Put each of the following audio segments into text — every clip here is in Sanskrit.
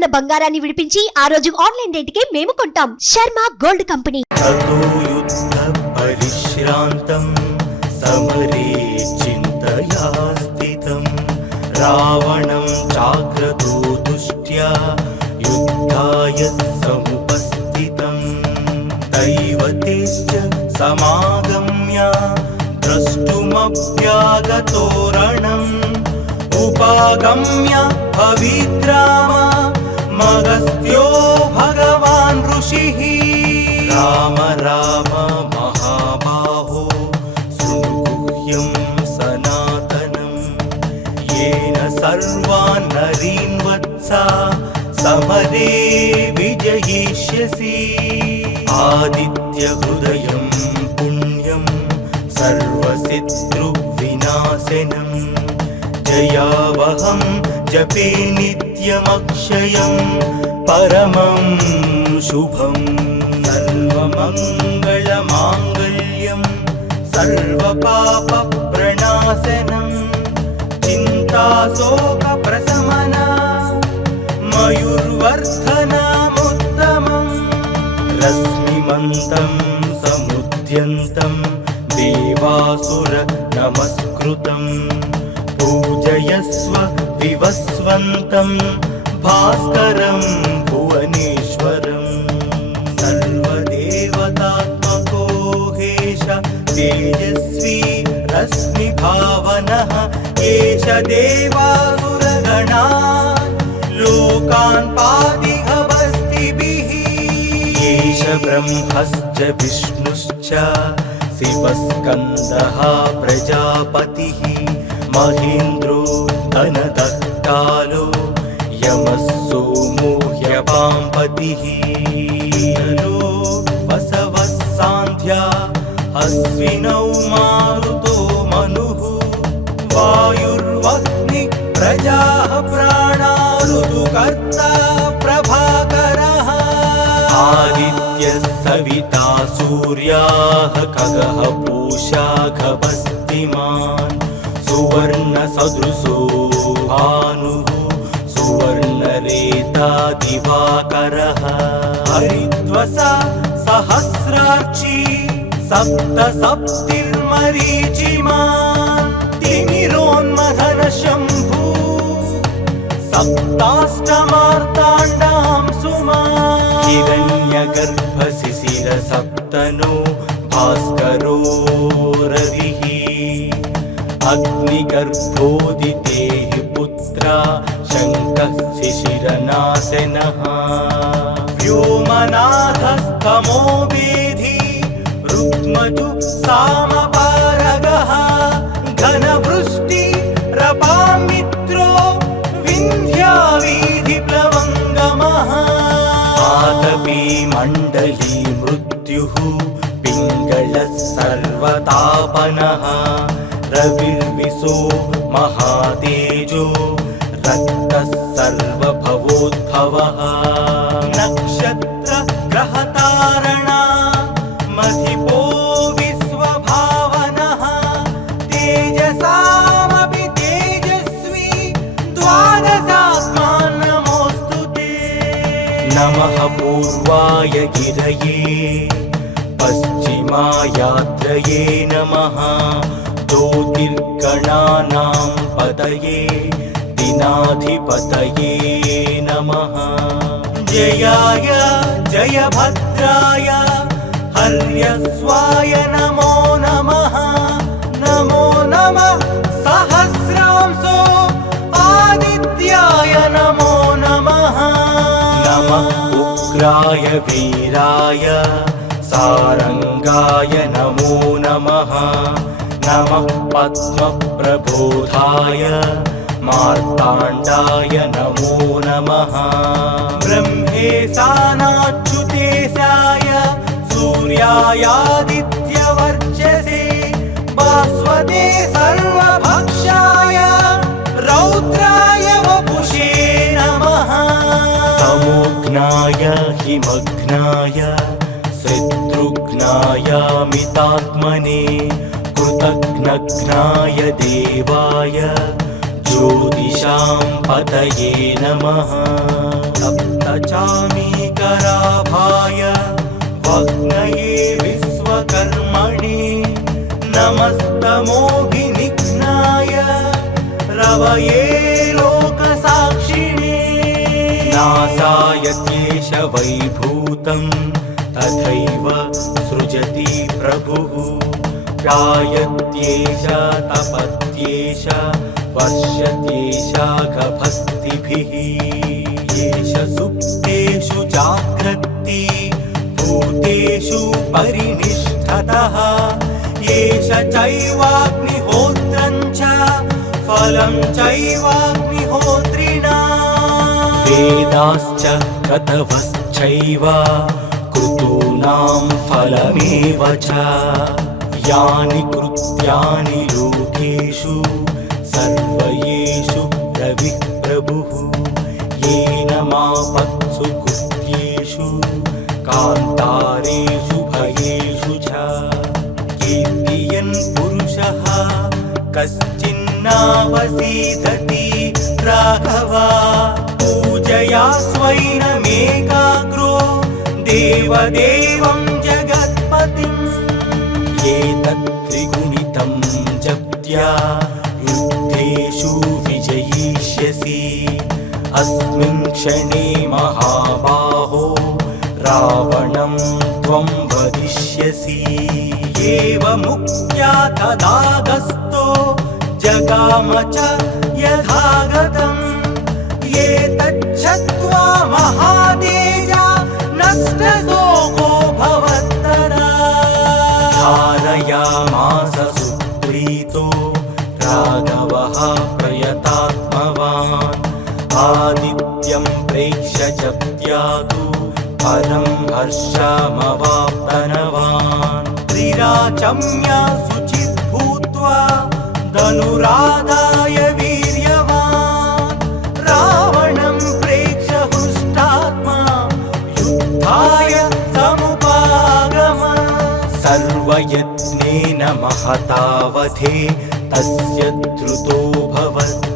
ఉన్న బంగారాన్ని విడిపించి ఆ రోజు ఆన్లైన్ రేటుకే మేము కొంటాం. Sharma gold company. పరిశ్రాంతం సమరే చింతయా స్థితం రావణం చాగ్రతో దుష్ట్యా యుద్ధాయ సముపస్థితం దైవతేశ్చ సమాగమ్య ద్రష్టుమభ్యాగతో రణం ఉపాగమ్య పవిత్రామ మగస్త్యో భగవాన్ ఋషిః రామ రామ మహాబాహో శృణుగుహ్యం సనాతనం येन सर्वान् नरीन् वत्सा समरे विजयिष्यसि आदित्यहृदयं पुण्यं सर्वशत्रुविनाशनं जयावहं जपे नित्यमक्षयं परमं शुभं सर्वमङ्गलमाङ्गल्यं सर्वपापप्रणाशनं चिन्ताशोकप्रशमना मयूर्वर्धनमुत्तमम् रश्मिमन्तं समुद्यन्तं देवासुर नमस्कृतं पूजयस्व विवस्वन्तं भास्करं भुवनेश्वरं सर्वदेवतात्मको हेश तेजस्वी रश्मिभावनः एष देवासुरगणा लोकान् पातिहवस्तिभिः एष ब्रह्मश्च विष्णुश्च शिवस्कन्दः प्रजापतिः महेन्द्रो धनदः कालो यमः सोमो ह्यपाम्पतिः वसवः सान्ध्या अश्विनौ मारुतो मनुः वायुर्वह्नि प्रजाः प्राणा ऋतुकर्ता प्रभाकरः आदित्यः सविता सूर्याः खगः पूषा खगस्तिमान् सुवर्णसदृशो भानुः सुवर्णरेता दिवाकरः हरिद्वसा सहस्रार्ची सप्तसप्तिर्मरीचिमान् तिमिरोन्मथन शम्भु सप्ताष्टमार्ताण्डां सुमान् हिरण्यगर्भशिशिर सप्तनो भास्करो रविः अग्निगर्भोदितेः पुत्रा शङ्कः शिशिरनाशनः व्योमनाथस्तमो वेधी रुक्मजु सामपारगः घनवृष्टि रपामित्रो विन्ध्यावीधिप्लवङ्गमः आतपी मण्डली मृत्युः पिङ्गलः सर्वतापनः रविर्विशो महातेजो रक्तः सर्वभवोद्भवः नक्षत्र ग्रहतारणा मधिपो विश्वभावनः तेजसामपि तेजस्वी द्वादशात्मा नमोऽस्तुते नमः पूर्वाय गिरये पश्चिमायात्रये नमः ज्योतिर्गणानां पतये दिनाधिपतये नमः जयाय जयभद्राय हर्यस्वाय नमो नमः नमो नमः सहस्रांशो आदित्याय नमो नमः नमः उग्राय वीराय सारंगाय नमो नमः नमः पद्मप्रबोधाय मार्ताण्डाय नमो नमः ब्रह्मेशानाच्युतेशाय सूर्यायादित्यवर्चसे भास्वते सर्वभक्षाय रौद्राय वपुषे नमः तमोघ्नाय हिमघ्नाय शत्रुघ्नाय मितात्मने कृतघ्नघ्नाय देवाय ज्योतिषां पतये नमः चामीकराभाय वग्नये विश्वकर्मणे नमस्तमोभिनिघ्नाय रवये लोकसाक्षिणे नासाय क्लेश वैभूतं तथैव सृजति प्रभुः जायत्येष तपत्येष वर्षत्येष गभस्तिभिः एष सुप्तेषु जाग्रत्ति भूतेषु परिनिष्ठतः एष चैवाग्निहोत्रं च फलं चैवाग्निहोत्रिणा वेदाश्च क्रतवश्चैव कृतूनां फलमेव च यानि कृत्यानि लोकेषु सर्वयेषु रविः प्रभुः येन मापत्सु कृत्येषु कान्तारेषु भयेषु च कीर्तियन् पुरुषः कश्चिन्नावसीदति राघवा पूजया स्वैनमेकाग्रो देवदेवं जगत्पतिम् एतत् त्रिगुणितं जप्त्या युद्धेषु विजयिष्यसि अस्मिन् क्षणे महाबाहो रावणं त्वं वदिष्यसि एवमुक्त्या तदागस्तो जगाम च यथागतम् एतच्छ्रुत्वा महातेजा नष्टशोको भवत्तदा धारयामास सुप्रीतो राघवः प्रयतात्मवान् आदित्यं प्रेक्ष्य जप्त्यातु परं हर्षमवाप्तनवान् त्रिराचम्य शुचित् भूत्वा धनुरादाय वीर्यवान् रावणं प्रेक्ष्य हृष्टात्मा युद्धाय समुपागम सर्वयत्नेन महतावधे तस्य द्रुतोऽभवत्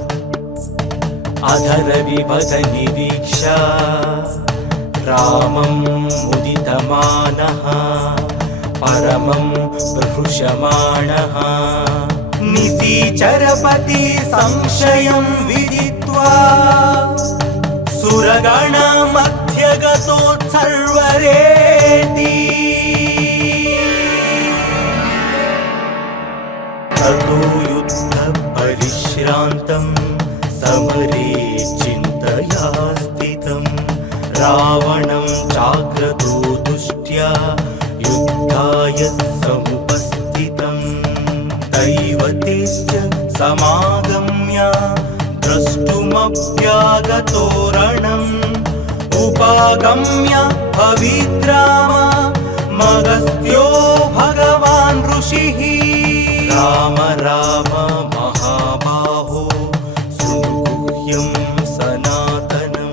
अधरविवदनिरीक्ष्य रामं मुदितमानः परमं प्रहृषमाणः निशिचरपति संशयं विदित्वा सुरगणमध्यगतोत्सर्वरेति ततो युद्धपरिश्रान्तं समरे चिन्तया स्थितं रावणं चाग्रतो दुष्ट्या युद्धाय समुपस्थितं दैवतेश्च समागम्य द्रष्टुमभ्यागतो रणम् उपागम्य पवित्राम मगस्त्यो भगवान् ऋषिः राम राम महाबाहो शृणुगुह्यं सनातनं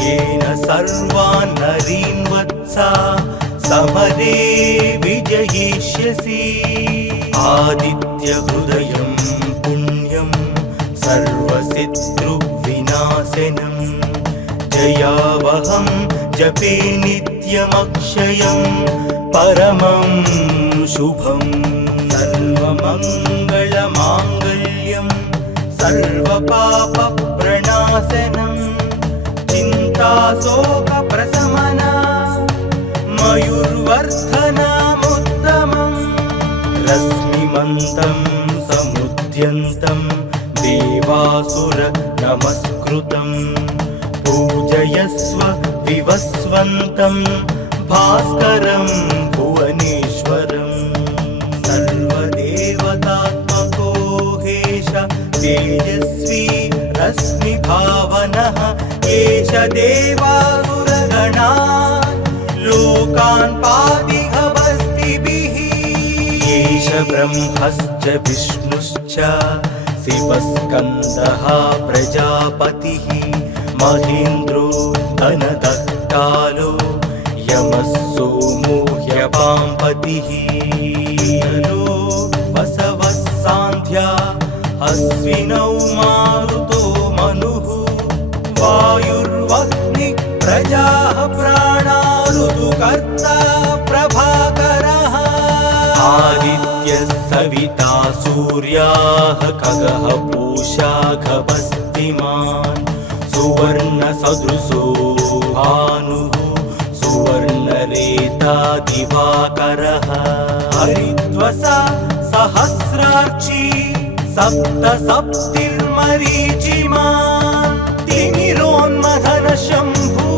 येन सर्वान् नरीन् वत्सा समरे विजयिष्यसि आदित्यहृदयं पुण्यं सर्वशत्रुविनाशनं जयावहं जपे नित्यमक्षयं परमं शुभम् सर्वमङ्गलमाङ्गल्यं सर्वपापप्रणाशनं चिन्ताशोकप्रशमना मयूर्वर्धनमुत्तमम् रश्मिमन्तं समुद्यन्तं देवासुर नमस्कृतं पूजयस्व विवस्वन्तं भास्करं भुवनेश्वरम् सर्वदेवतात्मको हेश तेजस्वी रश्मिभावनः एष देवासुरगणा लोकान् पातिहवस्तिभिः एष ब्रह्मश्च विष्णुश्च शिवस्कन्दः प्रजापतिः महेन्द्रो धनदत्तालो यमः सोमो ह्यपाम्पतिः वसवः सान्ध्या अश्विनौ मारुतो मनुः वायुर्वह्निः प्रजाः प्राणा ऋतुकर्ता प्रभाकरः आदित्यः सविता सूर्याः खगः पूषा खगस्तिमान् सुवर्णसदृशो भानुः सुवर्णरेता दिवाकरः हरिद्वसा सहस्रार्ची सप्तसप्तिर्मरीचिमान् तिमिरोन्मथन शम्भु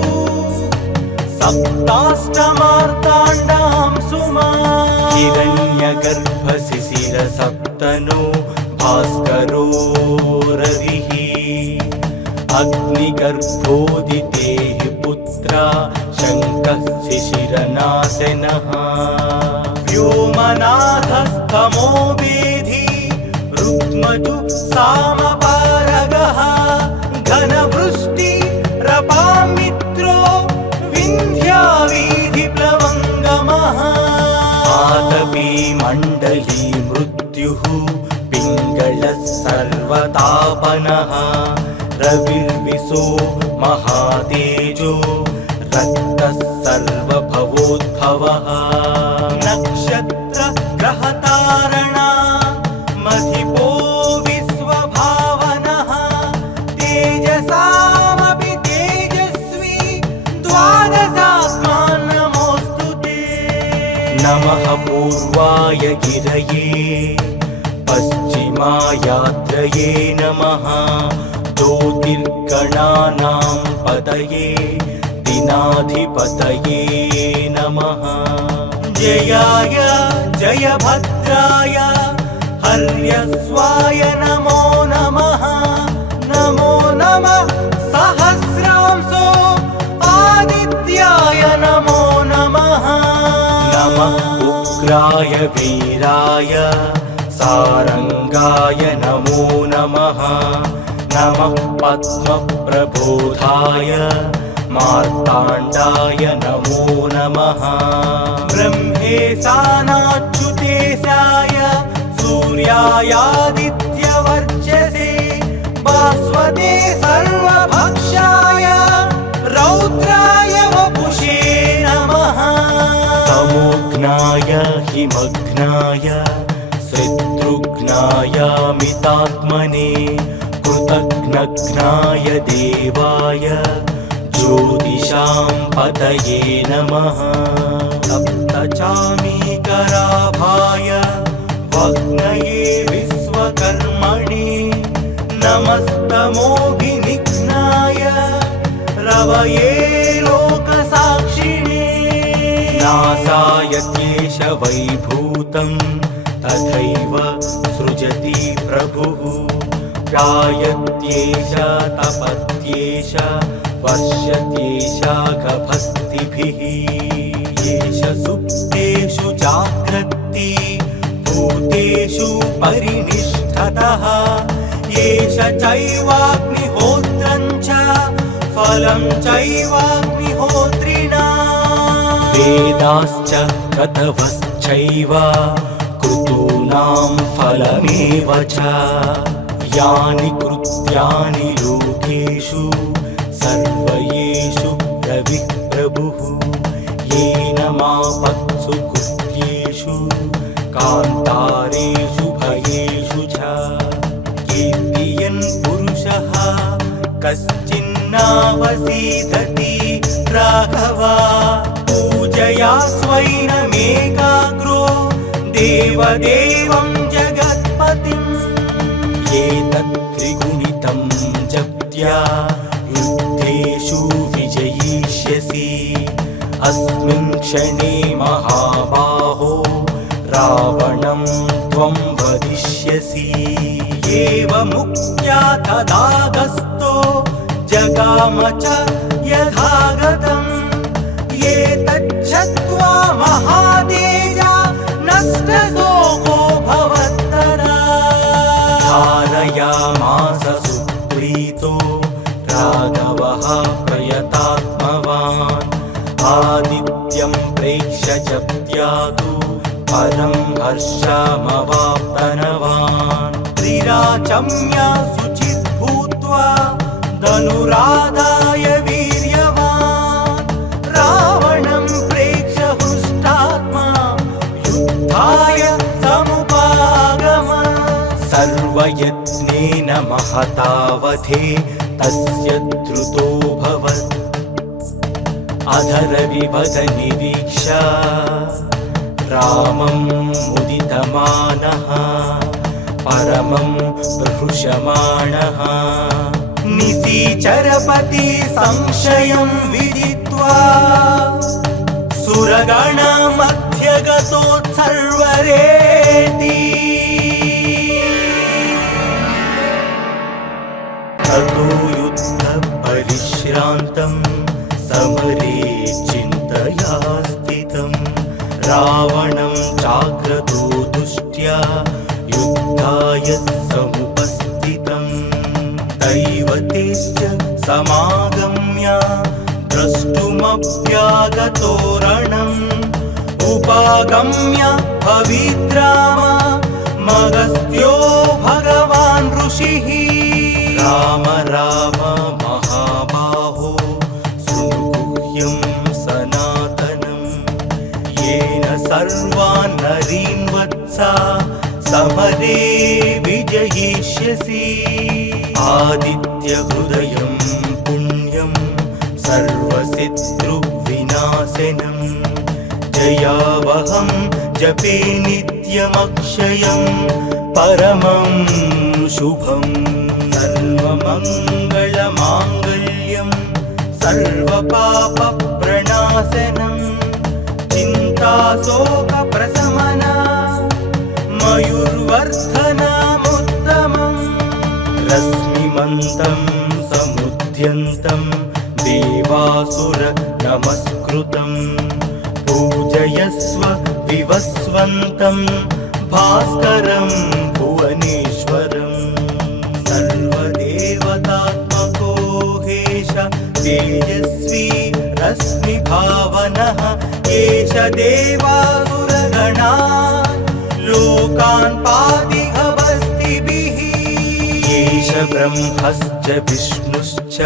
सप्ताष्टमार्ताण्डां सुमान् हिरण्यगर्भशिशिर सप्तनो भास्करो रविः अग्निगर्भोदितेः पुत्रा शङ्कः शिशिरनाशनः व्योमनाथस्तमो वेधी रुक्मजु सामपारगः घनवृष्टिरपामित्रो विन्ध्यावीधिप्लवङ्गमः आतपी मण्डली मृत्युः पिङ्गलः सर्वतापनः रविर्विशो महातेजो रक्तः सर्वभवोद्भवः नक्षत्र ग्रहतारणा मधिपो विश्वभावनः तेजसामपि तेजस्वी द्वादशात्मान् नमोऽस्तु ते नमः पूर्वाय गिरये पश्चिमायात्रये नमः ज्योतिर्गणानां पतये दिनाधिपतये नमः जयाय जयभद्राय हर्यस्वाय नमो नमः नमो नमः सहस्रांशो आदित्याय नमो नमः नमः उग्राय वीराय सारंगाय नमो नमः नमः पद्मप्रबोधाय मार्ताण्डाय नमो नमः ब्रह्मेशानाच्युतेशाय सूर्यायादित्यवर्चसे भास्वते सर्वभक्षाय रौद्राय वपुषे नमः तमोघ्नाय हिमघ्नाय शत्रुघ्नायामितात्मने कृतघ्नघ्नाय देवाय ज्योतिषां पतये नमः सप्तचामीकराभाय वग्नये विश्वकर्मणे नमस्तमोभिनिघ्नाय रवये लोकसाक्षिणे नासाय क्लेश वैभूतं तथैव सृजति प्रभुः गायत्येष तपत्येष वर्षत्येष गभस्तिभिः येष सुप्तेषु जाग्रत्ति भूतेषु परिनिष्ठतः येष चैवाग्निहोत्रं च फलं चैवाग्निहोत्रिणा वेदाश्च क्रतवश्चैव क्रतूनां फलमेव च यानि कृत्यानि लोकेषु सर्वयेषु रविः प्रभुः येन मापत्सु कृत्येषु कान्तारेषु भयेषु च कीर्तियन् पुरुषः कश्चिन्नावसीदति राघवा पूजया स्वैनमेकाग्रो देवदेवं जगत्पतिम् एतत् त्रिगुणितं जप्त्या युद्धेषु विजयिष्यसि अस्मिन् क्षणे महाबाहो रावणं त्वं वदिष्यसि एवमुक्त्या तदागस्तो जगाम च यथागतम् एतच्छ्रुत्वा महातेजा नष्टशोको भवत्तदा धारयामास सुप्रीतो राघवः प्रयतात्मवान् आदित्यं प्रेक्ष्य च त्यातु परं हर्षमवाप्तनवान् त्रिराचम्या शुचिर्भूत्वा धनुराधाय वीर्यवान् महतावधे तस्य द्रुतोऽभवत् अधरविवदनिरीक्षा रामं मुदितमानः परमं हृषमाणः निशिचरपति संशयं विदित्वा सुरगणमध्यगतोत्सर्वरेति ततो युद्धपरिश्रान्तं समरे चिन्तया स्थितं रावणं चाग्रतो दुष्ट्या युद्धाय समुपस्थितं दैवतेश्च समागम्य द्रष्टुमभ्यागतो रणम् उपागम्य पवित्राम मगस्त्यो भगवान् ऋषिः राम राम महाबाहो शृणुगुह्यं सनातनं येन सर्वान् नरीन् वत्सा समरे विजयिष्यसि आदित्यहृदयं पुण्यं सर्वशत्रुविनाशनं जयावहं जपे नित्यमक्षयं परमं शुभं सर्वमङ्गलमाङ्गल्यं सर्वपापप्रणाशनं चिन्ताशोकप्रशमना मयूर्वर्धनमुत्तमम् रश्मिमन्तं समुद्यन्तं देवासुर नमस्कृतं पूजयस्व विवस्वन्तं भास्करं भुवनेश्वरं सर्वदेवतात्मको हेश तेजस्वी रश्मिभावनः एष देवासुरगणा लोकान् पातिहवस्तिभिः एष ब्रह्मश्च विष्णुश्च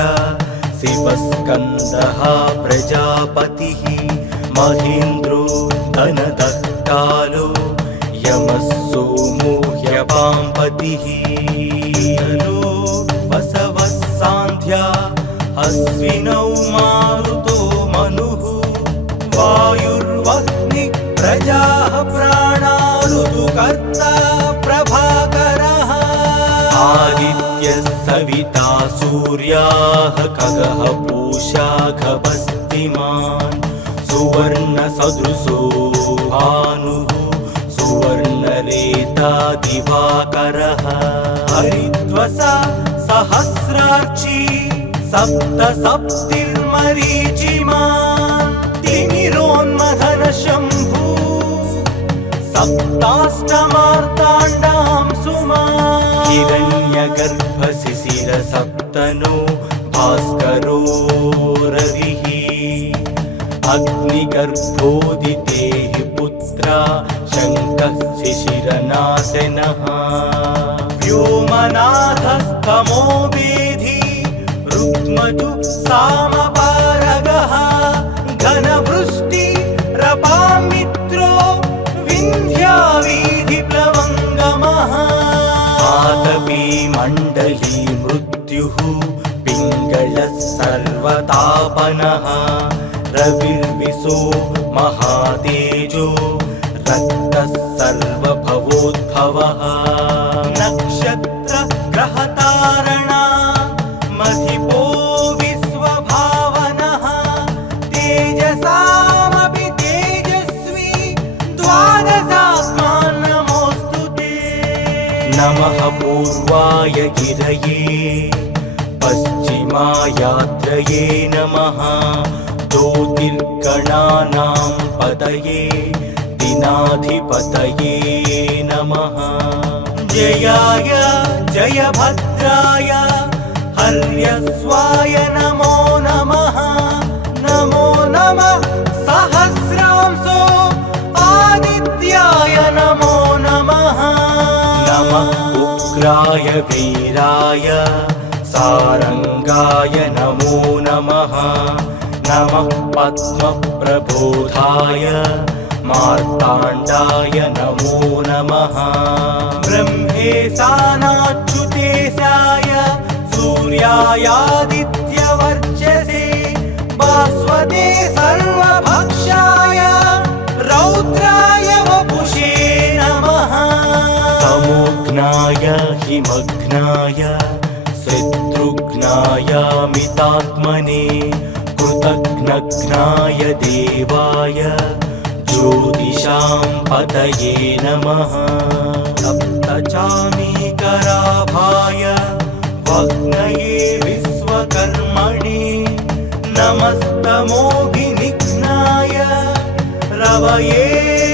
शिवस्कन्दः प्रजापतिः महेन्द्रो धनदत्तालो यमः सोमो ह्यपाम्पतिः वसवः सान्ध्या अश्विनौ मारुतो मनुः वायुर्वह्निः प्रजाः प्राणा ऋतुकर्ता प्रभाकरः आदित्यः सविता सूर्याः खगः पूषा खगस्तिमान् सुवर्णसदृशो भानुः सुवर्णरेता दिवाकरः हरिद्वसा सहस्रार्ची सप्तसप्तिर्मरीचिमान् तिमिरोन्मथनशम्भु सप्ताष्टमार्ताण्डां सुमान् हिरण्यगर्भशिशिरसप्तनो भास्करो रविः अग्निगर्भोदितेः पुत्रा शङ्कः शिशिरनाशनः व्योमनाथस्तमो वेधी रुक्मजु सामपारगः घनवृष्टि रपामित्रो विन्ध्यावीधिप्लवङ्गमः आतपी मण्डली मृत्युः पिङ्गलः सर्वतापनः रविर्विशो महातेजो रक्तः सर्वभवोद्भवः नक्षत्र ग्रहतारणा मधिपो विश्वभावनः तेजसामपि तेजस्वी द्वादशात्मान् नमोऽस्तु ते नमः पूर्वाय गिरये पश्चिमायात्रये नमः ज्योतिर्गणानां पतये दिनाधिपतये नमः जयाय जयभद्राय हर्यस्वाय नमो नमः नमो नमः सहस्रांशो आदित्याय नमो नमः नमः उग्राय वीराय सारंगाय नमो नमः नमः पद्मप्रबोधाय मार्ताण्डाय नमो नमः ब्रह्मेशानाच्युतेशाय सूर्यायादित्यवर्चसे भास्वते सर्वभक्षाय रौद्राय वपुषे नमः तमोघ्नाय हिमघ्नाय शत्रुघ्नाय मितात्मने कृतघ्नघ्नाय देवाय ज्योतिषां पतये नमः सप्तचामीकराभाय वग्नये विश्वकर्मणे नमस्तमोभिनिघ्नाय रवये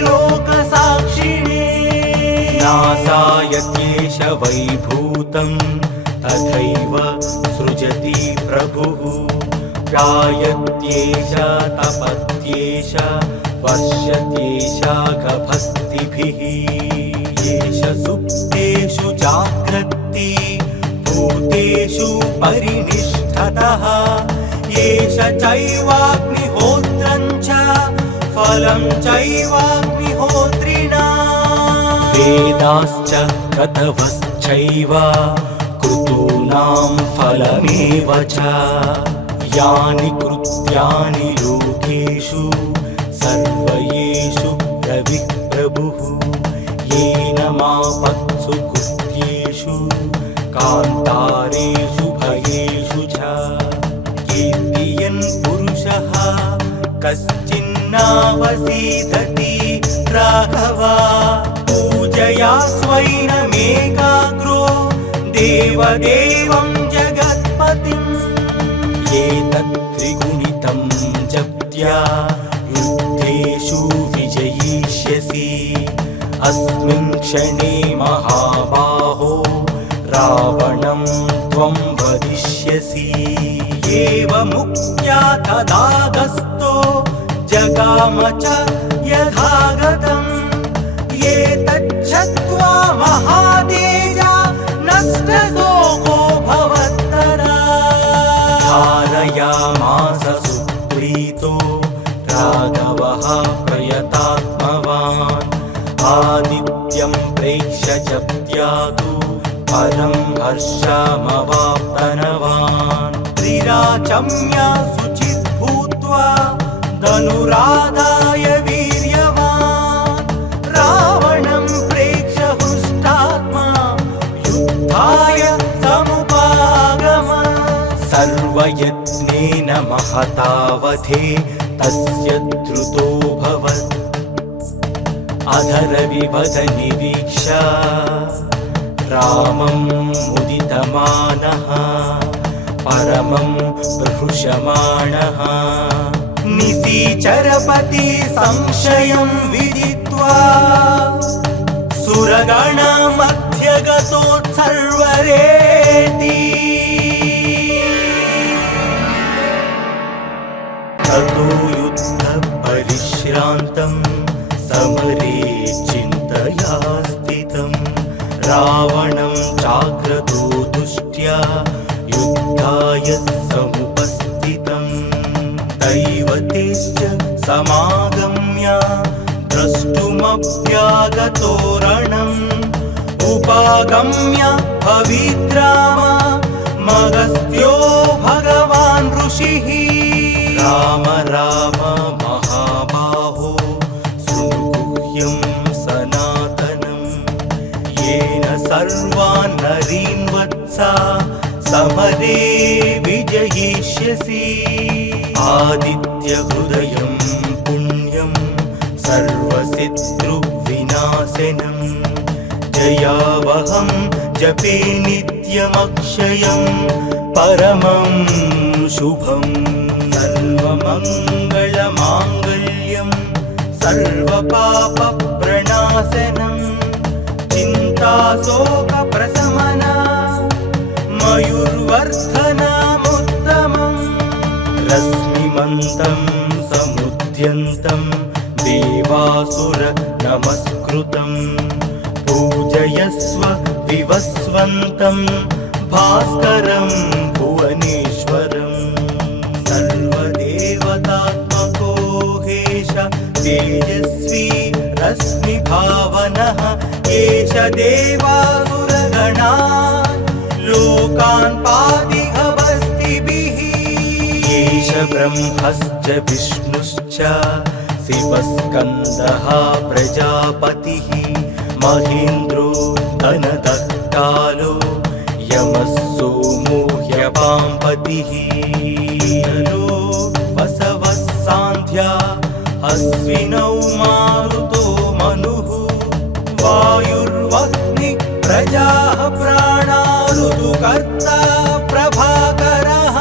लोकसाक्षिणे नासाय क्लेश वैभूतं तथैव सृजति प्रभुः गायत्येष तपत्येष वर्षत्येष गभस्तिभिः येष सुप्तेषु जाग्रत्ति भूतेषु परिनिष्ठतः येष चैवाग्निहोत्रं च फलं चैवाग्निहोत्रिणा वेदाश्च क्रतवश्चैव क्रतूनां फलमेव च यानि कृत्यानि लोकेषु सर्वयेषु रविः प्रभुः येन मापत्सु कृत्येषु कान्तारेषु भयेषु च कीर्तियन् पुरुषः कश्चिन्नावसीदति राघवा पूजया स्वैनमेकाग्रो देवदेवं जगत्पतिम् एतत् त्रिगुणितं जप्त्या युद्धेषु विजयिष्यसि अस्मिन् क्षणे महाबाहो रावणं त्वं वदिष्यसि एवमुक्त्या तदागस्तो जगाम च यथागतम् एतच्छ्रुत्वा महातेजा नष्टशोको भवत्तदा धारयामास सुप्रीतो राघवः प्रयतात्मवान् आदित्यं प्रेक्ष्य च त्यातु परं हर्षमवाप्तनवान् त्रिराचम्य शुचित् भूत्वा धनुराधाय वीर्यवान् रावणं प्रेक्ष्य हृष्टात्मा युद्धाय समुपागम सर्वयत्नेन महतावधे तस्य द्रुतोऽभवत् अधरविवद निरीक्ष रामं मुदितमानः परमं प्रहृषमाणः निशीचरपति संशयं विदित्वा सुरगणमध्यगतोत्सर्वरेति ततो युद्धपरिश्रान्तं समरे चिन्तया स्थितं रावणं चाग्रतो दुष्ट्या युद्धाय समुपस्थितं दैवतेश्च समागम्य द्रष्टुमभ्यागतो रणम् उपागम्य पवित्राम मगस्त्यो भगवान् ऋषिः राम राम महाबाहो शृणुगुह्यं सनातनं येन सर्वान् नरीन् वत्सा समरे विजयिष्यसि आदित्यहृदयं पुण्यं सर्वशत्रुविनाशनं जयावहं जपे नित्यमक्षयं परमं शुभम् सर्वमङ्गलमाङ्गल्यं सर्वपापप्रणाशनं चिन्ताशोकप्रशमना मयूर्वर्धनमुत्तमम् रश्मिमन्तं समुद्यन्तं देवासुर नमस्कृतं पूजयस्व विवस्वन्तं भास्करं भुवनेश्वरं सर्वदेवतात्मको हेश तेजस्वी रश्मिभावनः एष देवासुरगणा लोकान् पातिहवस्तिभिः एष ब्रह्मश्च विष्णुश्च शिवस्कन्दः प्रजापतिः महेन्द्रो धनदत्तालो यमः सोमो ह्यपाम्पतिः वसवः सान्ध्या अश्विनौ मारुतो मनुः वायुर्वह्निः प्रजाः प्राणा ऋतुकर्ता प्रभाकरः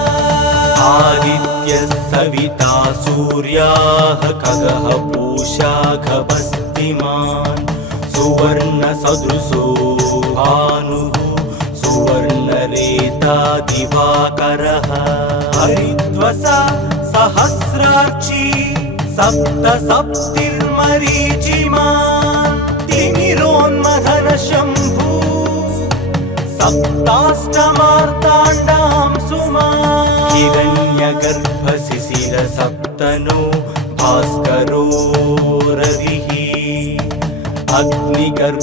आदित्यः सविता सूर्याः खगः पूषा खगस्तिमान् सुवर्णसदृशो भानुः सुवर्णरेता दिवाकरः हरिद्वसा सहस्रार्ची सप्तसप्तिर्मरीचिमान् तिमिरोन्मथन शम्भु सप्ताष्टमार्ताण्डां सुमान् हिरण्यगर्भशिशिर सप्तनो भास्करो रविः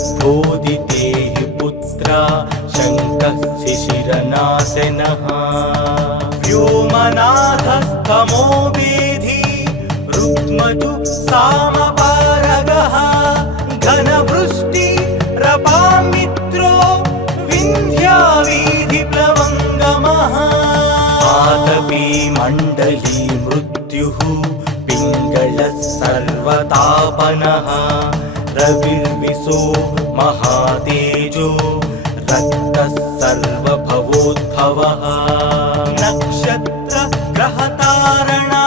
अग्निगर्भोदितेः पुत्रा शङ्कः शिशिरनाशनः व्योमनाथस्तमो वेधी रुक्मजु सामपारगः घनवृष्टिरपामित्रो विन्ध्यावीधिप्लवङ्गमः आतपी मण्डली मृत्युः पिङ्गलः सर्वतापनः रविर्विशो महातेजो रक्तः सर्वभवोद्भवः नक्षत्र ग्रहतारणा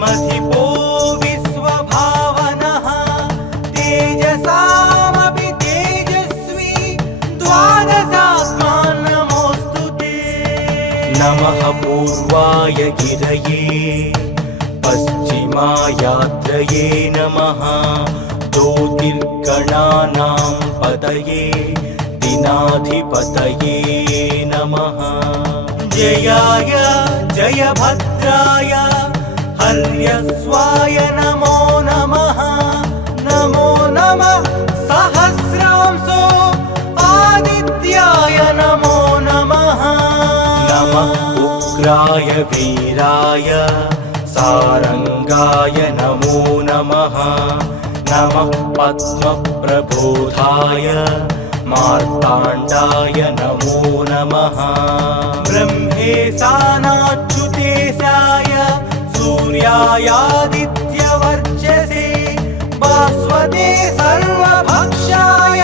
मधिपो विश्वभावनः तेजसामपि तेजस्वी द्वादशात्मान् नमोऽस्तु ते नमः पूर्वाय गिरये पश्चिमायात्रये नमः ज्योतिर्गणानां पतये दिनाधिपतये नमः जयाय जयभद्राय हर्यस्वाय नमो नमः नमो नमः सहस्रांशो आदित्याय नमो नमः नमः उग्राय वीराय सारंगाय नमो नमः नमः पद्मप्रबोधाय मार्ताण्डाय नमो नमः ब्रह्मेशानाच्युतेशाय सूर्यायादित्यवर्चसे भास्वते सर्वभक्षाय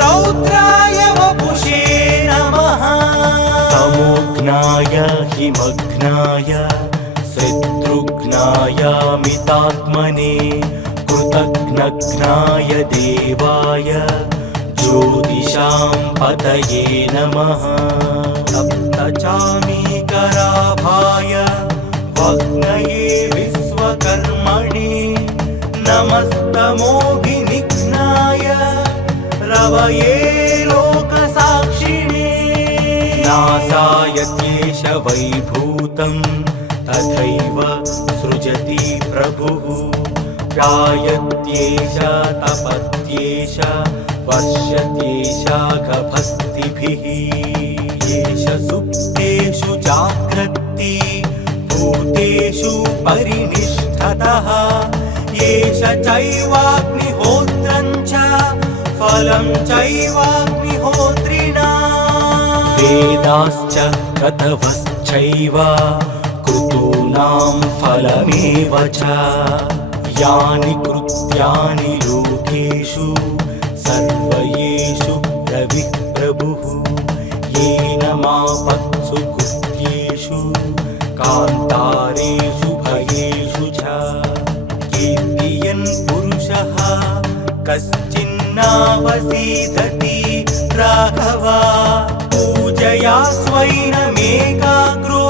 रौद्राय वपुषे नमः तमोघ्नाय हिमघ्नाय शत्रुघ्नाय मितात्मने कृतघ्नघ्नाय देवाय ज्योतिषां पतये नमः सप्तचामीकराभाय वग्नये विश्वकर्मणे नमस्तमोभिनिघ्नाय रवये लोकसाक्षिणे नासाय क्लेश वैभूतं तथैव सृजति प्रभुः गायत्येष तपत्येष वर्षत्येष गभस्तिभिः येष सुप्तेषु जाग्रत्ति भूतेषु परिनिष्ठतः येष चैवाग्निहोत्रं च फलं चैवाग्निहोत्रिणा वेदाश्च क्रतवश्चैव क्रतूनां फलमेव च यानि कृत्यानि लोकेषु सर्वयेषु रविः प्रभुः येन मापत्सु कृत्येषु कान्तारेषु भयेषु च कीर्तियन् पुरुषः कश्चिन्नावसीदति राघवा पूजया स्वैनमेकाग्रो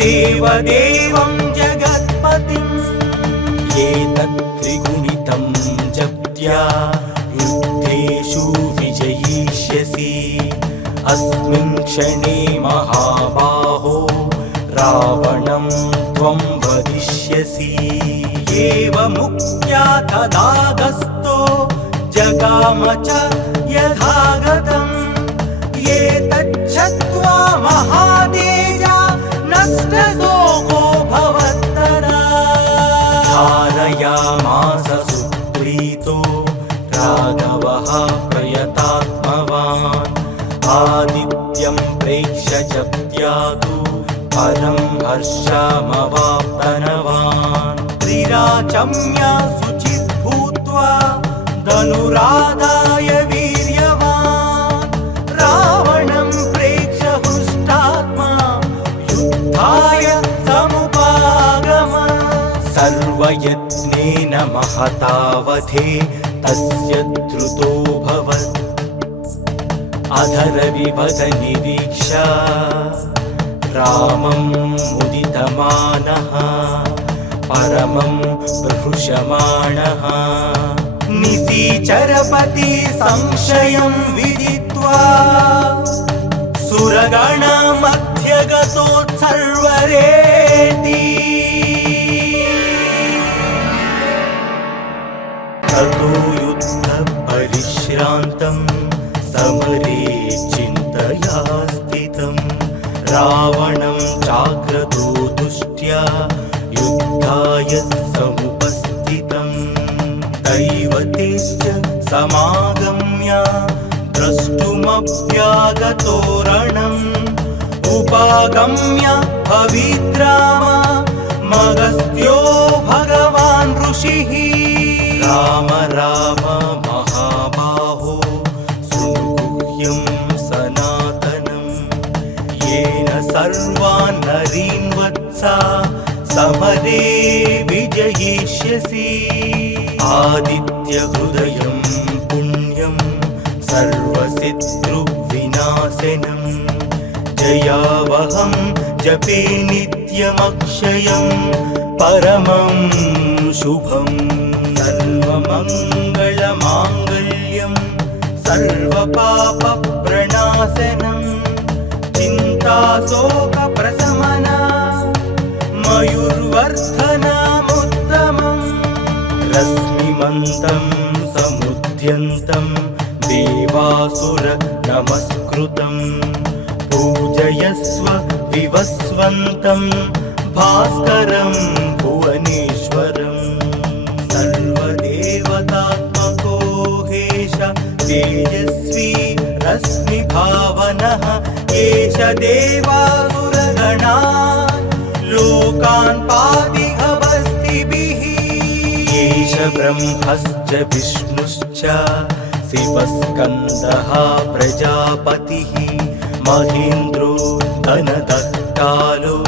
देवदेवं जगत्पतिम् एतत् त्रिगुणितं जप्त्या युद्धेषु विजयिष्यसि अस्मिन् क्षणे महाबाहो रावणं त्वं वदिष्यसि एवमुक्त्या तदागस्तो जगाम च यथागतम् एतच्छ्रुत्वा महातेजा नष्टशोको भवत्तदा धारयामास सुप्रीतो राघवः प्रयतात्मवान् आदित्यं प्रेक्ष्य च त्यातु परं हर्षमवाप्तनवान् त्रिराचम्य शुचिः भूत्वा धनुरादाय वीर्यवान् रावणं प्रेक्ष्य हृष्टात्मा युद्धाय समुपागम सर्वयत्नेन महतावधे तस्य द्रुतोऽभवत् अधरविवद निरीक्षा रामं मुदितमानः परमं प्रहृषमाणः निशिचरपति संशयं विदित्वा सुरगणमध्यगतोत्सर्वरेति ततो युद्धपरिश्रान्तं समरे चिन्तया स्थितं रावणं चाग्रतो दुष्ट्या युद्धाय समुपस्थितं दैवतेश्च समागम्य द्रष्टुमभ्यागतो रणम् उपागम्य पवित्राम मगस्त्यो भगवान् ऋषिः राम राम महाबाहो शृणुगुह्यं सनातनं येन सर्वान् नरीन् वत्सा समरे विजयिष्यसि आदित्यहृदयं पुण्यं सर्वशत्रुविनाशनं जयावहं जपे नित्यमक्षयं परमं शुभम् सर्वमङ्गलमाङ्गल्यं सर्वपापप्रणाशनं चिन्ताशोकप्रशमना मयूर्वर्धनमुत्तमम् रश्मिमन्तं समुद्यन्तं देवासुर नमस्कृतं पूजयस्व विवस्वन्तं भास्करं भुवनेश्वरम् सर्वदेवतात्मको हेश तेजस्वी रश्मिभावनः एष देवासुरगणा लोकान् पातिहवस्तिभिः एष ब्रह्मश्च विष्णुश्च शिवस्कन्दः प्रजापतिः महेन्द्रो धनदत्तालो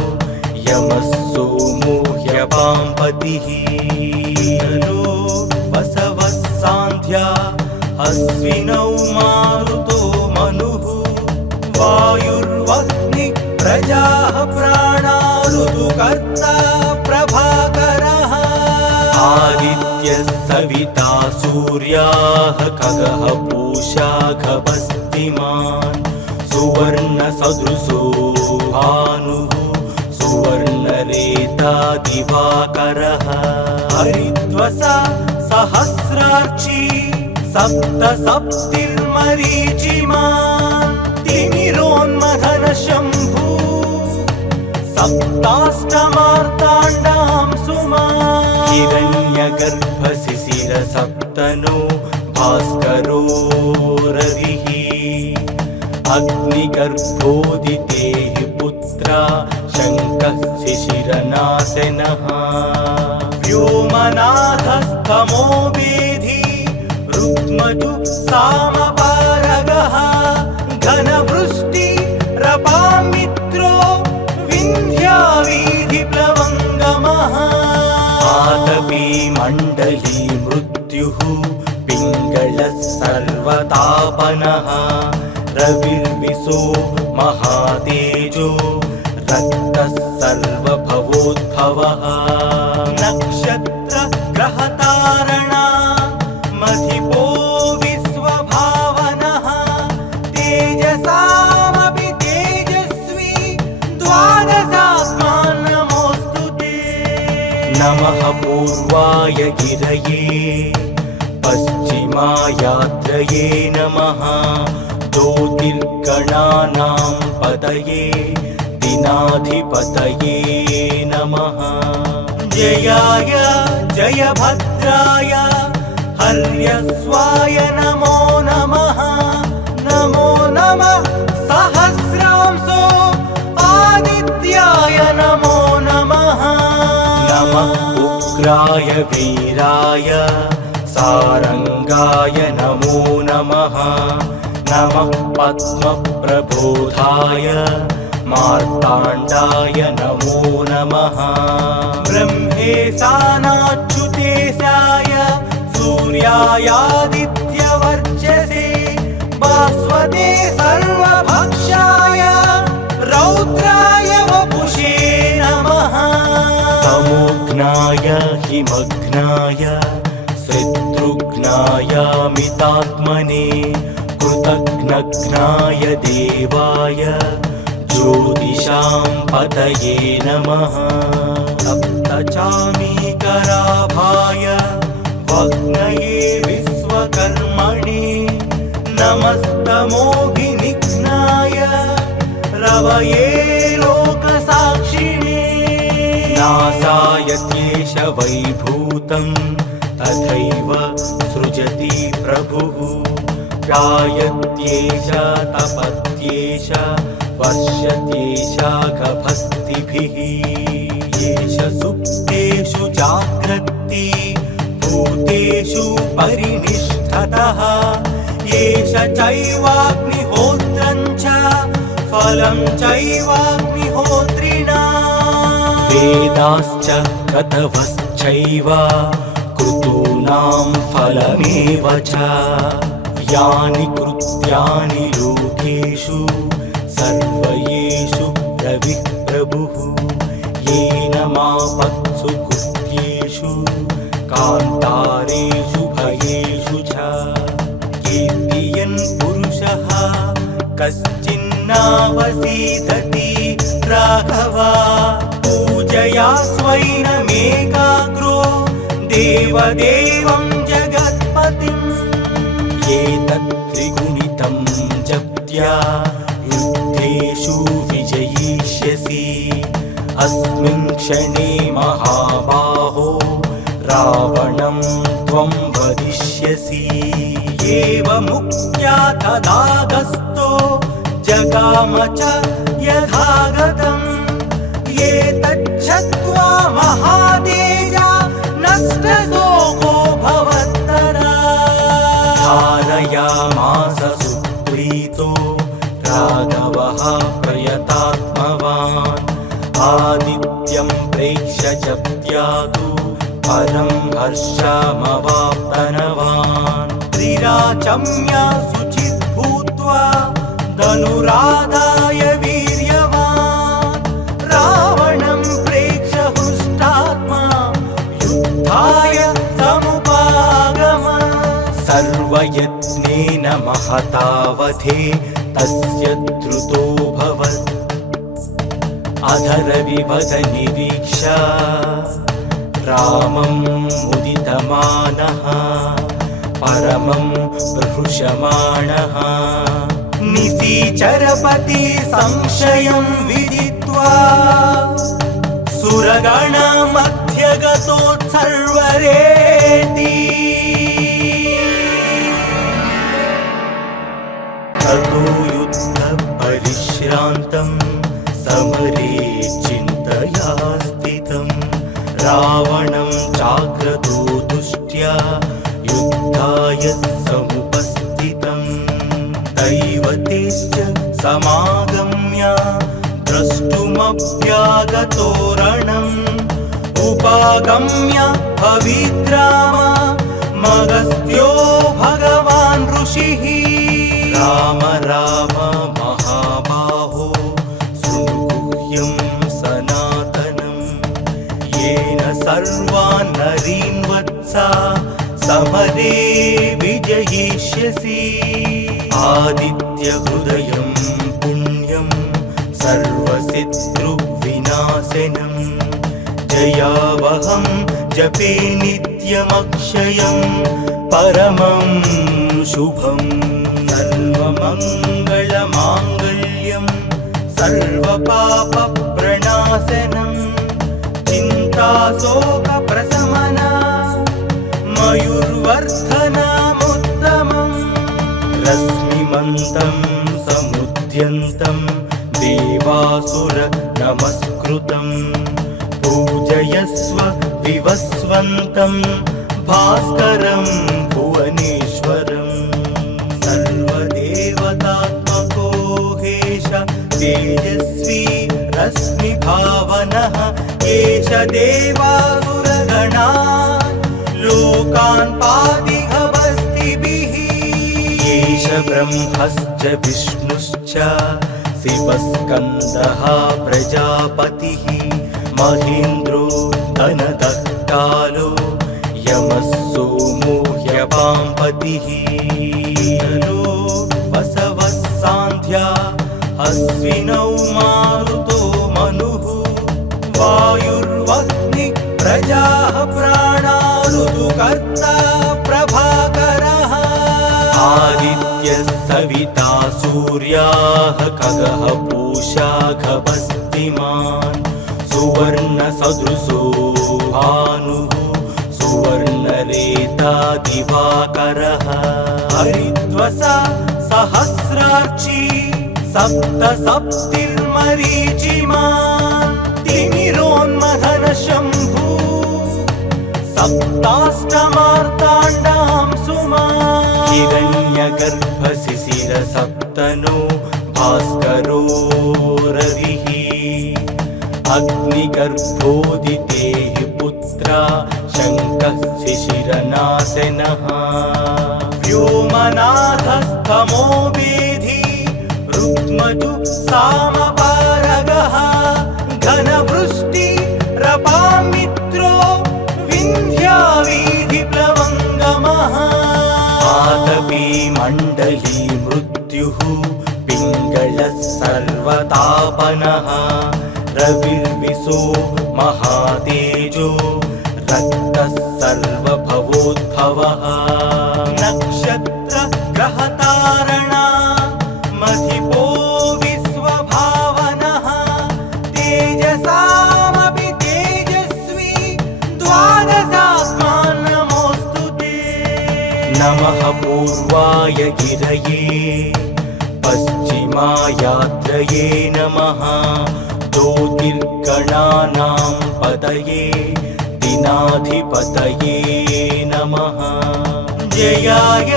यमः सोमो ह्यपाम्पतिः वसवः सान्ध्या अश्विनौ मारुतो मनुः वायुर्वह्निः प्रजाः प्राणा ऋतुकर्ता प्रभाकरः आदित्यः सविता सूर्याः खगः पूषा खगस्तिमान् सुवर्णसदृशो भानुः सुवर्णरेता दिवाकरः हरिद्वसा सहस्रार्ची सप्तसप्तिर्मरीचिमान् तिमिरोन्मथनशम्भु सप्ताष्टमार्ताण्डां सुमान् हिरण्यगर्भशिशिरसप्तनो भास्करो रविः अग्निगर्भोदितेः पुत्रा शङ्कः शिशिरनाशनः व्योमनाथस्तमो वेधी रुक्मजु सामपारगः घनवृष्टि रपामित्रो विन्ध्यावीधिप्लवङ्गमः आतपी मण्डली मृत्युः पिङ्गलः सर्वतापनः रविर्विशो महातेजो रक्तः सर्वभवोद्भवः नक्षत्र ग्रहतारणा मधिपो विश्वभावनः तेजसामपि तेजस्वी द्वादशात्मा नमोऽस्तु ते नमः पूर्वाय गिरये पश्चिमायात्रये नमः ज्योतिर्गणानां पतये दिनाधिपतये नमः जयाय जयभद्राय हर्यस्वाय नमो नमः नमो नमः सहस्रांशो आदित्याय नमो नमः नमः उग्राय वीराय सारंगाय नमो नमः नमः पद्मप्रबोधाय मार्ताण्डाय नमो नमः ब्रह्मेशानाच्युतेशाय सूर्यायादित्यवर्चसे भास्वते सर्वभक्षाय रौद्राय वपुषे नमः तमोघ्नाय हिमघ्नाय शत्रुघ्नाय मितात्मने कृतघ्नघ्नाय देवाय ज्योतिषां पतये नमः सप्तचामीकराभाय वग्नये विश्वकर्मणे नमस्तमोभिनिघ्नाय रवये लोकसाक्षिणे नासाय क्लेश वैभूतं तथैव सृजति प्रभुः गायत्येष तपत्येष वर्षत्येष गभस्तिभिः येष सुप्तेषु जाग्रत्ति भूतेषु परिनिष्ठतः येष चैवाग्निहोत्रं च फलं चैवाग्निहोत्रिणा वेदाश्च क्रतवश्चैव क्रतूनां फलमेव च यानि कृत्यानि लोकेषु सर्वयेषु रविः प्रभुः येन मापत्सु कृत्येषु कान्तारेषु भयेषु च कीर्तियन् पुरुषः कश्चिन्नावसीदति राघवा पूजया स्वैनमेकाग्रो देवदेवं जगत्पतिम् एतत् त्रिगुणितं जप्त्या युद्धेषु विजयिष्यसि अस्मिन् क्षणे महाबाहो रावणं त्वं वदिष्यसि एवमुक्त्या तदागस्तो जगाम च यथागतम् एतच्छ्रुत्वा महातेजा नष्टशोको भवत्तरा धारयामास सुप्रीतो राघवः प्रयतात्मवान् आदित्यं प्रेक्ष्य च त्यातु परं हर्षमवाप्तनवान् त्रिराचम्य शुचिः भूत्वा धनुराधाय वीर्यवान् रावणं प्रेक्ष्य हृष्टात्मा युद्धाय समुपागम सर्वयत्नेन महतावधे तस्य द्रुतोऽभवत् अधरविवद निरीक्ष रामं मुदितमानः परमं प्रहृषमाणः निशीचरपति संशयं विदित्वा सुरगणमध्यगतोत्सर्वरेति ततो युद्धपरिश्रान्तं समरे चिन्तया स्थितं रावणं जाग्रतो दृष्ट्या युद्धाय समुपस्थितं दैवतेश्च समागम्य द्रष्टुमभ्यागतो रणम् उपागम्य पवित्राम मगस्त्यो भगवान् ऋषिः राम राम महाबाहो शृणुगुह्यं सनातनं येन सर्वान् नरीन् वत्सा समरे विजयिष्यसि आदित्यहृदयं पुण्यं सर्वशत्रुविनाशनं पूजयावहं जपे नित्यमक्षयं परमं शुभं सर्वमङ्गलमाङ्गल्यं सर्वपापप्रणाशनं चिन्ताशोकप्रशमना मयूर्वर्धनमुत्तमम् रश्मिमन्तं समुद्यन्तं देवासुर नमस्कृतं पूजयस्व विवस्वन्तं भास्करं भुवनेश्वरं सर्वदेवतात्मको हेश तेजस्वी रश्मिभावनः एष देवासुरगणा लोकान् पातिहवस्तिभिः एष ब्रह्मश्च विष्णुश्च शिवस्कन्दः प्रजापतिः महेन्द्रो धनदत्तालो यमः सोमो ह्यपाम्पतिः वसवः सान्ध्या अश्विनौ मारुतो मनुः वायुर्वह्निः प्रजाः प्राणा ऋतुकर्ता प्रभाकरः आदित्यः सविता सूर्याः खगः पूषा खगस्तिमान् सुवर्णसदृशो भानुः सुवर्णरेता दिवाकरः हरिद्वसा सहस्रार्ची सप्तसप्तिर्मरीचिमान् तिमिरोन्मथन शम्भु सप्ताष्टमार्ताण्डां सुमान् हिरण्यगर्भशिशिर सप्तनो भास्करो रविः अग्निगर्भोदितेः पुत्रा शङ्कः शिशिरनाशनः व्योमनाथस्तमो वेधी रुक्मजु सामपारगः घनवृष्टि रपामित्रो विन्ध्यावीधिप्लवङ्गमः आतपी मण्डली मृत्युः पिङ्गलः सर्वतापनः रविर्विशो महातेजो रक्तः सर्वभवोद्भवः नक्षत्र ग्रहतारणा मधिपो विश्वभावनः तेजसामपि तेजस्वी द्वादशात्मान् नमोऽस्तु ते नमः पूर्वाय गिरये पश्चिमायात्रये नमः ज्योतिर्गणानां पतये दिनाधिपतये नमः जयाय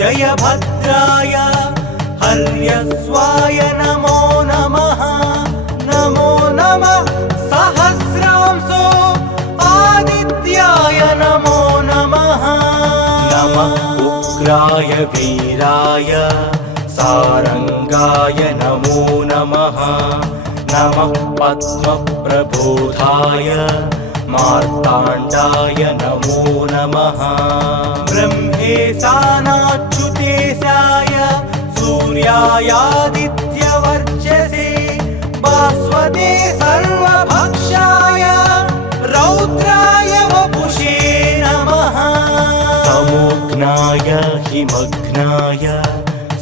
जयभद्राय हर्यस्वाय नमो नमः नमो नमः सहस्रांशो आदित्याय नमो नमः नमः उग्राय वीराय सारंगाय नमो नमः नमः पद्मप्रबोधाय मार्ताण्डाय नमो नमः ब्रह्मेशानाच्युतेशाय सूर्यायादित्यवर्चसे भास्वते सर्वभक्षाय रौद्राय वपुषे नमः तमोघ्नाय हिमघ्नाय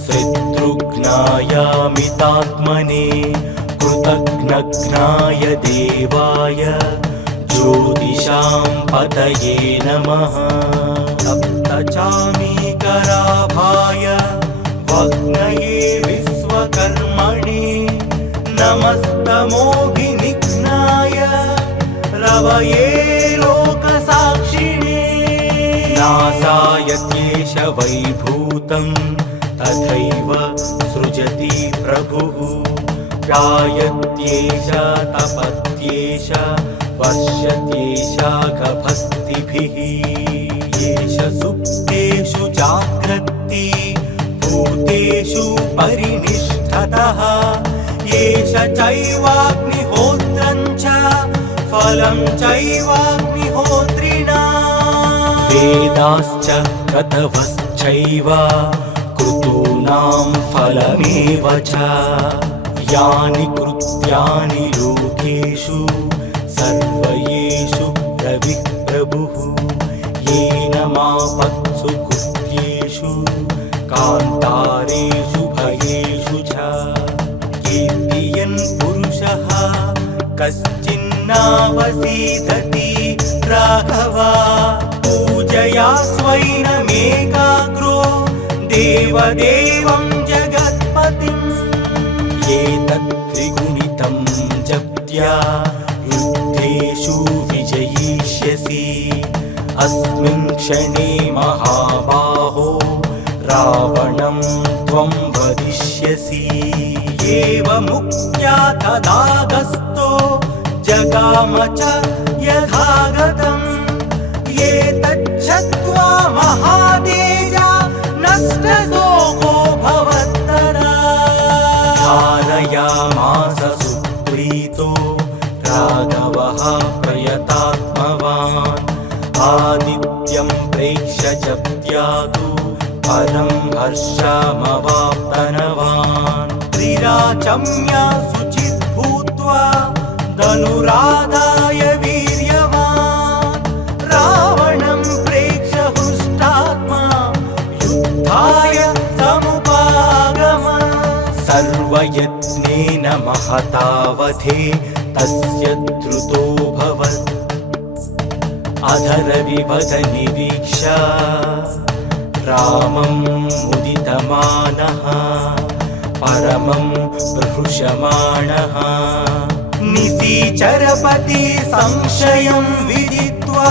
शत्रुघ्नाय मितात्मने कृतघ्नघ्नाय देवाय ज्योतिषां पतये नमः सप्तचामीकराभाय वह्नये विश्वकर्मणे नमस्तमोभिनिघ्नाय रवये लोकसाक्षिणे नासाय क्लेश वैभूतं तथैव सृजति प्रभुः गायत्येष तपत्येष वर्षत्येष गभस्तिभिः येष सुप्तेषु जाग्रत्ति भूतेषु परिनिष्ठतः येष चैवाग्निहोत्रं च फलं चैवाग्निहोत्रिणा वेदाश्च क्रतवश्चैव क्रतूनां फलमेव च यानि कृत्यानि लोकेषु सर्वयेषु रविः प्रभुः येन मापत्सु कृत्येषु कान्तारेषु भयेषु च कीर्तियन् पुरुषः कश्चिन्नावसीदति राघवा पूजया स्वैनमेकाग्रो देवदेवं जगत्पतिम् एतत् त्रिगुणितं जप्त्या युद्धेषु विजयिष्यसि अस्मिन् क्षणे महाबाहो रावणं त्वं वदिष्यसि एवमुक्त्या तदागस्तो जगाम च यथागतम् एतच्छ्रुत्वा महातेजा नष्टशोको भवत्तदा धारयामास सुप्रीतो राघवः प्रयतात्मवान् आदित्यं प्रेक्ष्य च त्यातु परं हर्षमवाप्तनवान् त्रिराचम्य शुचिः भूत्वा धनुरादाय वीर्यवान् रावणं प्रेक्ष्य हृष्टात्मा युद्धाय समुपागम सर्वयत्नेन महतावधे तस्य द्रुतोऽभवत् अधरविवदनिरीक्ष्य रामं मुदितमानः परमं प्रहृषमाणः निशिचरपति संशयं विदित्वा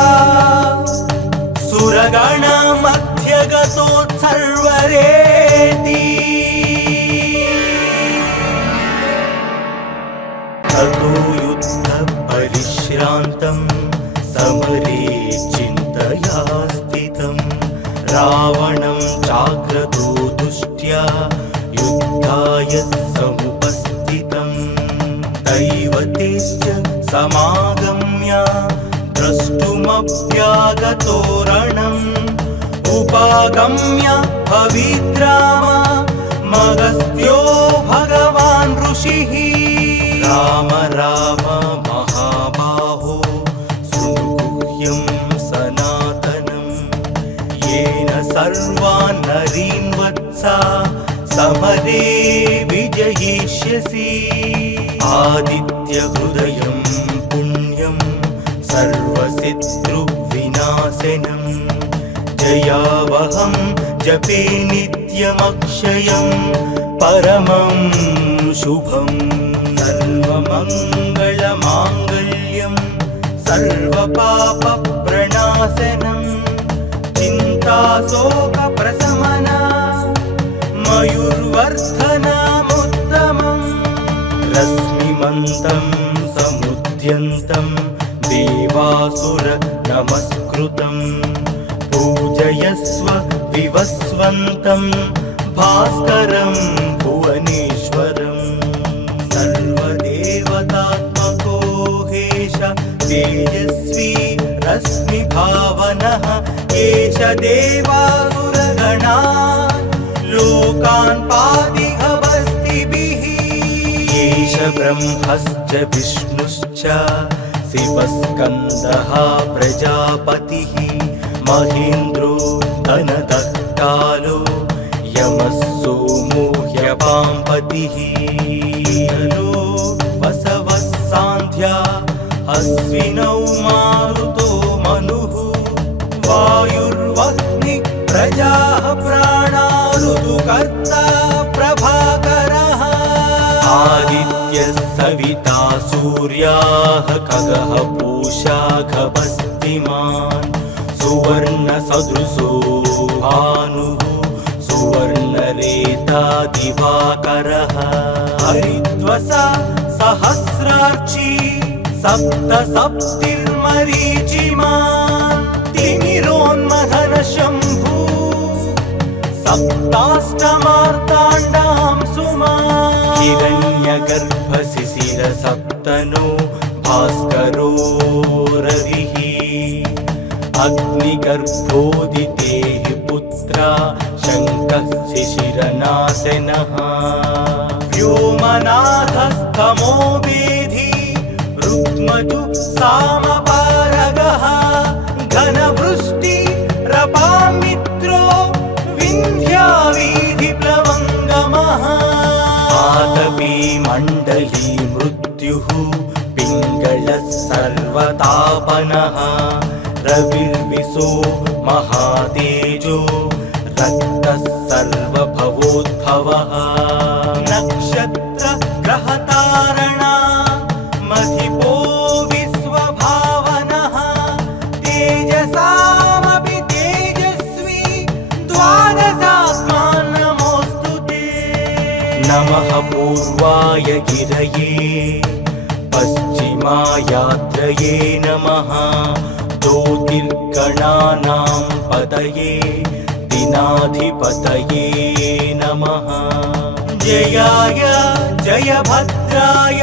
सुरगणमध्यगतोत्सर्वरेति ततो युद्धपरिश्रान्तं समरे चिन्तया स्थितं रावणं चाग्रतो दुष्ट्या युद्धाय समुपस्थितम् दैवतेश्च समागम्य द्रष्टुमभ्यागतो रणम् उपागम्य पवित्राम मगस्त्यो भगवान् ऋषिः राम राम महाबाहो शृणुगुह्यं सनातनम् येन सर्वान् नरीन् वत्सा समरे विजयिष्यसि आदित्यहृदयं पुण्यं सर्वशत्रुविनाशनं जयावहं जपे नित्यमक्षयं परमं शुभं सर्वमङ्गलमाङ्गल्यं सर्वपापप्रणाशनं चिन्ताशोकप्रशमना मयूर्वर्धनमुत्तमम् रश्मिमन्तं समुद्यन्तं देवासुर नमस्कृतं पूजयस्व विवस्वन्तं भास्करं भुवनेश्वरं सर्वदेवतात्मको हेश तेजस्वी रश्मिभावनः एष देवासुरगणा लोकान् पातिहवस्तिभिः एष ब्रह्मश्च विष्णुश्च शिवस्कन्दः प्रजापतिः महेन्द्रो धनदत्तालो यमः सोमो ह्यपाम्पतिः नलो वसवः सान्ध्या अश्विनौ मारुतो मनुः वायुर्वह्निः प्रजाः प्राणा ऋतुकर्ता प्रभाकरः आदित्यः सविता सूर्याः खगः पूषा खगस्तिमान् सुवर्णसदृशो भानुः सुवर्णरेता दिवाकरः हरिद्वसा सहस्रार्ची सप्तसप्तिर्मरीचिमान् तिमिरोन्मथनशम्भु सप्ताष्टमार्ताण्डां सुमान् हिरण्यगर्भशिशिरसप्तनो भास्करो रविः अग्निगर्भोदितेः पुत्रा शङ्कः शिशिरनाशनः व्योमनाथस्तमो वेधि रुद्र युग्मजु सामपारगः घनवृष्टि रपामित्रो विन्ध्यावीधिप्लवङ्गमः आतपी मण्डली मृत्युः पिङ्गलः सर्वतापनः रविर्विशो महातेजो रक्तः सर्वभवोद्भवः नक्षत्र ग्रहतारणा मधिपो विश्वभावनः तेजसामपि तेजस्वी द्वादशात्मान् नमोऽस्तु ते नमः पूर्वाय गिरये पश्चिमायात्रये नमः ज्योतिर्गणानां पतये दिनाधिपतये नमः जयाय जयभद्राय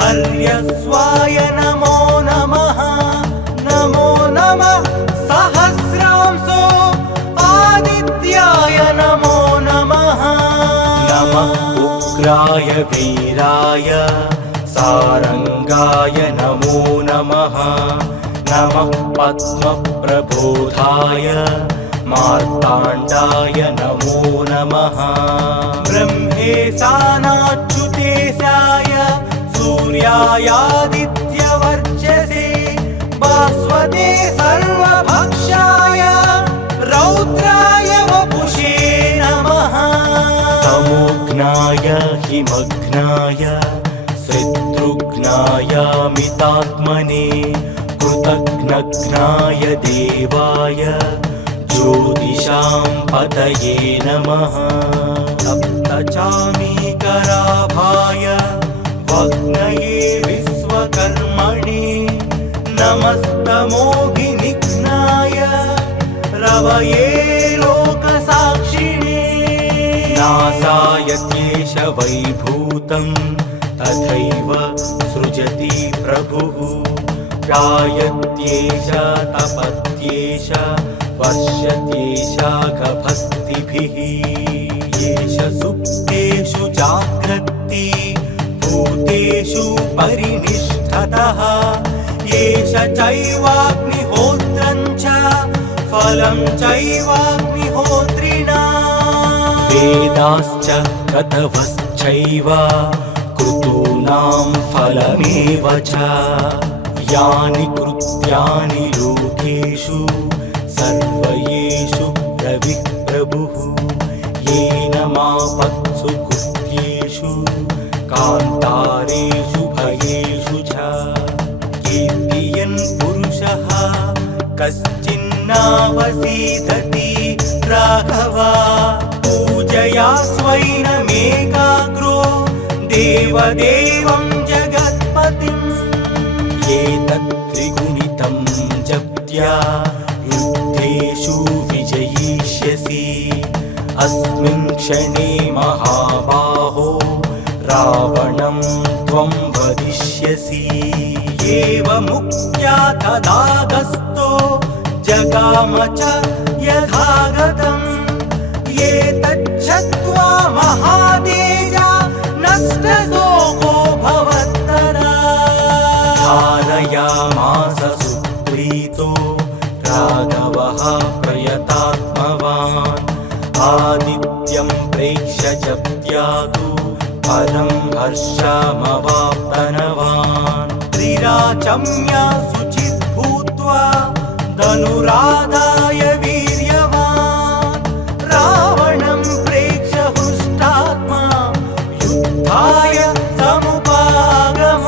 हर्यस्वाय नमो नमः नमो नमः सहस्रांशो आदित्याय नमो नमः नमः उग्राय वीराय सारंगाय नमो नमः नमः पद्मप्रबोधाय मार्ताण्डाय नमो नमः ब्रह्मेशानाच्युतेशाय सूर्यायादित्यवर्चसे भास्वते सर्वभक्षाय रौद्राय वपुषे नमः तमोघ्नाय हिमघ्नाय शत्रुघ्नाय मितात्मने कृतघ्नघ्नाय देवाय ज्योतिषां पतये नमः सप्तचामीकराभाय वग्नये विश्वकर्मणे नमस्तमोभिनिघ्नाय रवये लोकसाक्षिणे नासाय क्लेश वैभूतं तथैव सृजति प्रभुः गायत्येष तपत्येष वर्षत्येष गभस्तिभिः येष सुप्तेषु जाग्रत्ति भूतेषु परिनिष्ठतः येष चैवाग्निहोत्रं च फलं चैवाग्निहोत्रिणा वेदाश्च क्रतवश्चैव क्रतूनां फलमेव च यानि कृत्यानि लोकेषु सर्वयेषु रविः प्रभुः येन मापत्सु कृत्येषु कान्तारेषु भयेषु च कीर्तियन् पुरुषः कश्चिन्नावसीदति राघवा पूजया स्वैनमेकाग्रो देवदेवं जगत्पतिम् एतत् त्रिगुणितं जप्त्या युद्धेषु विजयिष्यसि अस्मिन् क्षणे महाबाहो रावणं त्वं वदिष्यसि एवमुक्त्या तदागस्तो जगाम च यथागतम् एतच्छ्रुत्वा महातेजा नष्टशोको भवत्तदा धारयामास सुप्रीतो राघवः प्रयतात्मवान् आदित्यं प्रेक्ष्य जप्त्यातु परं हर्षमवाप्तनवान् त्रिराचम्या शुचिः भूत्वा धनुराधाय वीर्यवान् रावणं प्रेक्ष्य हृष्टात्मा युद्धाय समुपागम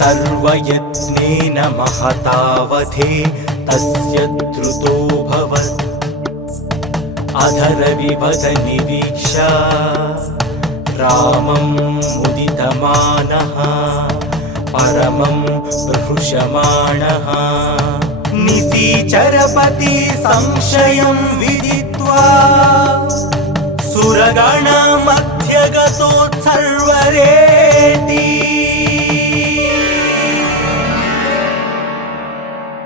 सर्वयत्नेन महतावधे तस्य द्रुतोऽभवत् अधरविवद निरीक्ष रामं मुदितमानः परमं प्रहृषमाणः निशिचरपति संशयं विदित्वा सुरगणमध्यगतो